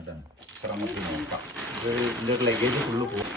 വന്നിട്ടാണ് ഇത്ര നമുക്ക് നോക്കാം. ഇത് ഇതിൻ്റെ ലഗേജ് ഫുള്ള് പോകും.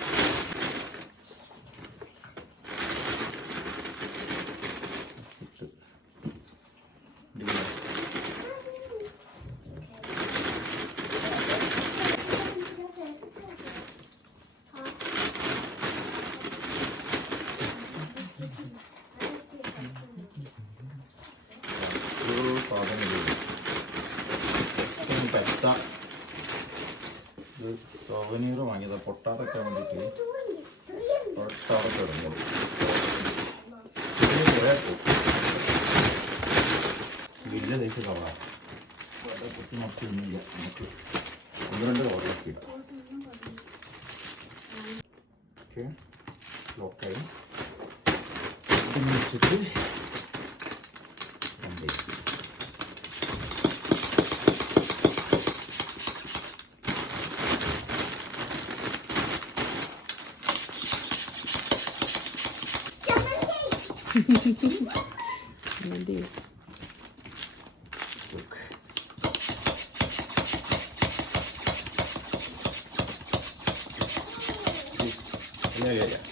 സോവനീർ വാങ്ങിയതാ പൊട്ടാതൊക്കെ വേണ്ടിയിട്ട്. പൊട്ടാതൊക്കെ ഇടുന്നത് വലിയ സൈസ് കവറാണ്. വളരെ കുത്തി മറിച്ചൊന്നുമില്ല. നമുക്ക് 12 കവറിലൊക്കെ ഇടാം. ഓക്കെ, ലോക്കായി വെച്ചിട്ട്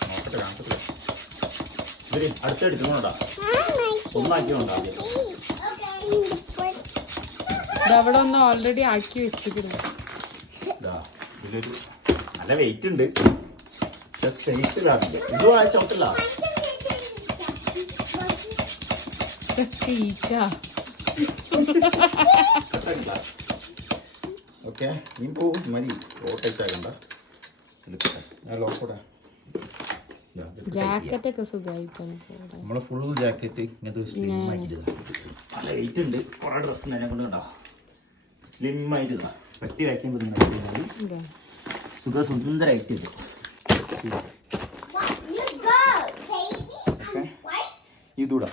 നോക്കട്ടെ, കാണിച്ചിട്ടില്ല. ഇവര് അടുത്തെടുക്കണോണ്ടാ ഒന്നാക്കിയോണ്ടാ. അവിടെ ഒന്ന് ഓൾറെഡി ആക്കി വെച്ചിട്ടുണ്ട്. ഇതിലൊരു നല്ല വെയിറ്റ് ഉണ്ട്. സൈസിലാവില്ല. ഇത് ചവിട്ടില്ല. ഓക്കെ, നീ പോകും മതി. ഓട്ടൈറ്റ് ആകണ്ട. ഞാൻ ലോക്കോടെ ജാക്കറ്റൊക്കെ സുഖമായിട്ടാണ്. നമ്മളെ ഫുൾ ജാക്കറ്റ് ഇങ്ങനത്തെ സ്ലിം ആക്കിയതാ. നല്ല വെയിറ്റ് ഉണ്ട്. കുറെ ഡ്രസ്സ് ഞാൻ കൊണ്ടുണ്ടാ സ്ലിം ആയിട്ടാ. പറ്റി വയ്ക്കുമ്പോൾ സുന്ദരമായിട്ട് ഇത് ഇതൂടാ.